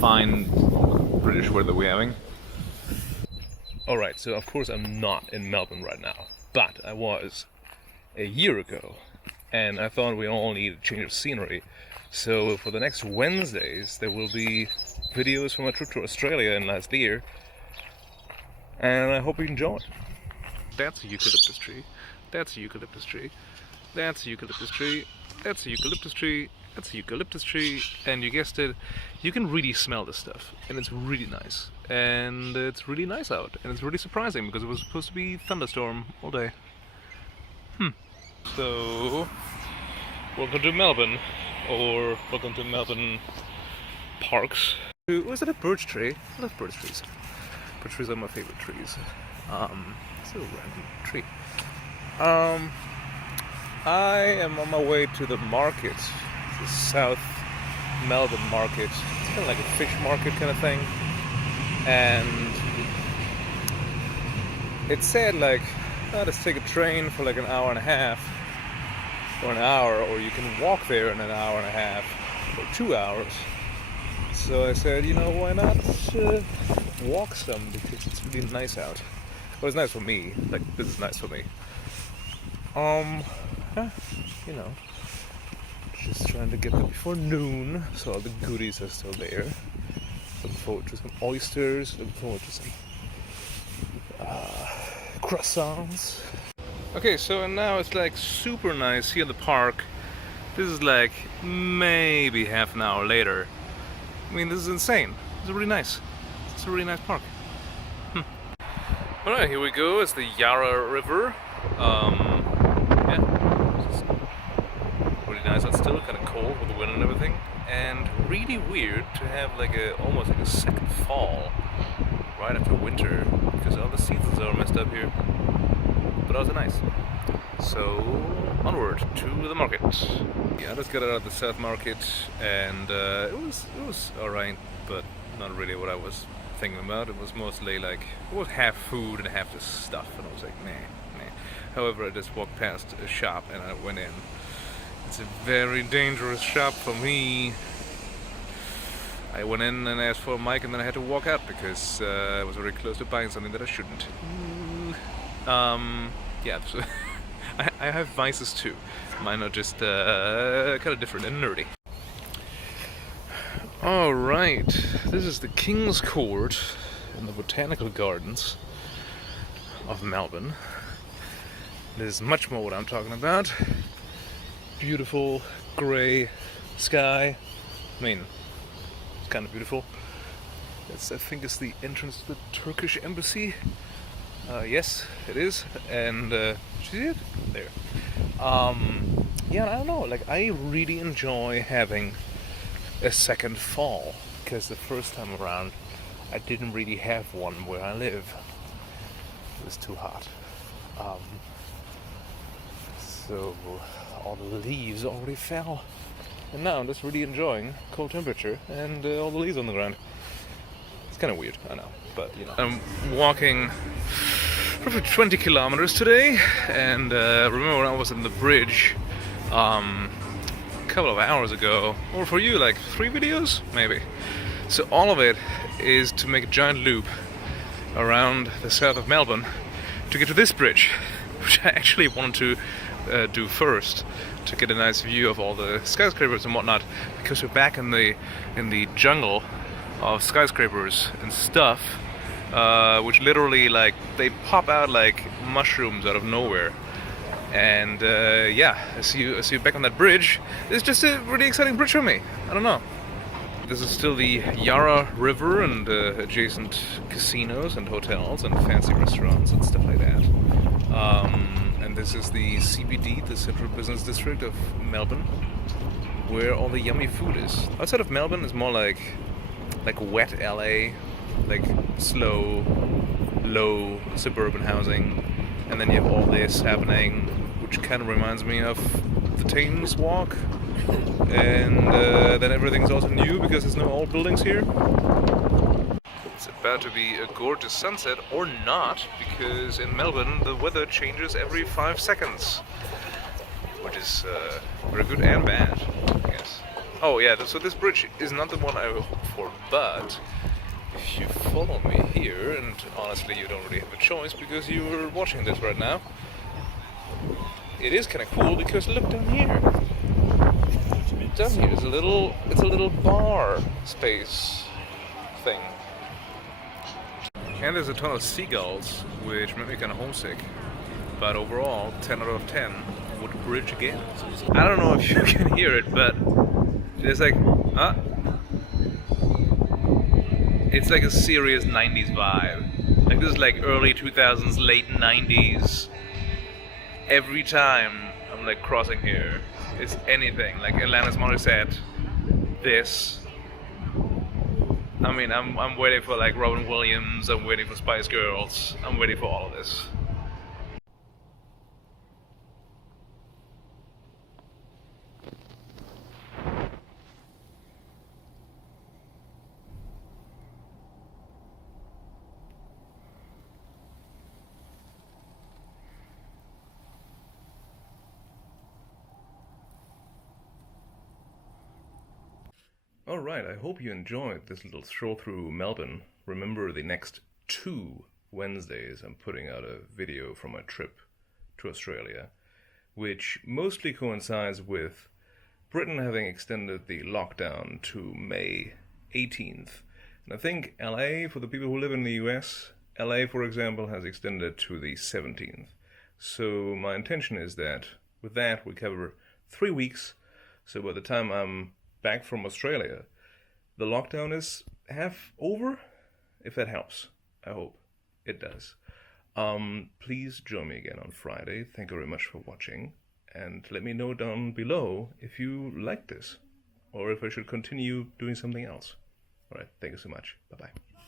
Fine British weather we're having. Alright, so of course I'm not in Melbourne right now, but I was a year ago, and I thought we all need a change of scenery. So for the next Wednesdays there will be videos from my trip to Australia in last year, and I hope you enjoy. That's a eucalyptus tree. That's a eucalyptus tree. That's a eucalyptus tree. That's a eucalyptus tree. That's a eucalyptus tree. And you guessed it, you can really smell this stuff. And it's really nice. And it's really nice out. And it's really surprising because it was supposed to be thunderstorm all day. So, welcome to Melbourne. Or welcome to Melbourne Parks. Was it a birch tree? I love birch trees. Birch trees are my favorite trees. It's a random tree. I am on my way to the market, the South Melbourne market. It's kind of like a fish market kind of thing. And it said like, let's take a train for like an hour and a half, or an hour, or you can walk there in an hour and a half, or 2 hours. So I said, you know, why not walk some, because it's really nice out. Well, it's nice for me, like this is nice for me. You know, just trying to get there before noon, so all the goodies are still there. Looking forward to some oysters, looking forward to some croissants. Okay, so now it's like super nice here in the park. This is like maybe half an hour later. I mean, this is insane. It's really nice. It's a really nice park. Alright, here we go. It's the Yarra River. It's really nice out still, kind of cold with the wind and everything. And really weird to have like almost like a second fall right after winter, because all the seasons are messed up here. But also nice. So, onward to the market. Yeah, I just got out of the South Market, and it was alright, but not really what I was thinking about. It was mostly like, it was half food and half this stuff, and I was like, nah. However, I just walked past a shop and I went in. It's a very dangerous shop for me. I went in and asked for a mic, and then I had to walk out because I was very close to buying something that I shouldn't. Yeah, so I have vices too. Mine are just kind of different and nerdy. Alright, this is the King's Court in the Botanical Gardens of Melbourne. This is much more what I'm talking about. Beautiful grey sky. I mean, it's kind of beautiful. That's, I think, is the entrance to the Turkish embassy. Yes, it is. And see it? There. Yeah, I don't know. Like, I really enjoy having a second fall, because the first time around I didn't really have one where I live. It was too hot. So all the leaves already fell, and now I'm just really enjoying cold temperature and all the leaves on the ground. It's kind of weird, I know, but you know. I'm walking roughly 20 kilometers today, and remember when I was on the bridge a couple of hours ago, or for you like 3 videos maybe. So all of it is to make a giant loop around the south of Melbourne to get to this bridge, which I actually wanted to do first, to get a nice view of all the skyscrapers and whatnot, because we're back in the jungle of skyscrapers and stuff, which literally, like, they pop out like mushrooms out of nowhere. And yeah, I see you back on that bridge. It's just a really exciting bridge for me. I don't know. This is still the Yarra River and adjacent casinos and hotels and fancy restaurants and stuff like that. And this is the CBD, the Central Business District of Melbourne, where all the yummy food is. Outside of Melbourne is more like wet LA, like slow, low suburban housing, and then you have all this happening, which kind of reminds me of the Thames Walk, and then everything's also new because there's no old buildings here. It's about to be a gorgeous sunset, or not, because in Melbourne the weather changes every 5 seconds, which is very good and bad, I guess. Oh yeah, so this bridge is not the one I hoped for, but if you follow me here, and honestly you don't really have a choice because you're watching this right now, it is kind of cool because look down here. Down here is it's a little bar space thing. And there's a ton of seagulls, which made me kind of homesick. But overall, 10 out of 10 would bridge again. I don't know if you can hear it, but it's like, it's like a serious 90s vibe. Like this is like early 2000s, late 90s. Every time I'm like crossing here, it's anything. Like Alanis Morissette, this. I mean, I'm waiting for like Robin Williams, I'm waiting for Spice Girls, I'm waiting for all of this. Alright, I hope you enjoyed this little stroll through Melbourne. Remember, the next 2 Wednesdays I'm putting out a video from my trip to Australia, which mostly coincides with Britain having extended the lockdown to May 18th. And I think LA, for the people who live in the US, LA, for example, has extended to the 17th. So my intention is that with that we cover 3 weeks. So by the time I'm back from Australia, the lockdown is half over, if that helps. I hope it does. Please join me again on Friday. Thank you very much for watching, and let me know down below if you like this or if I should continue doing something else. All right, thank you so much. Bye-bye.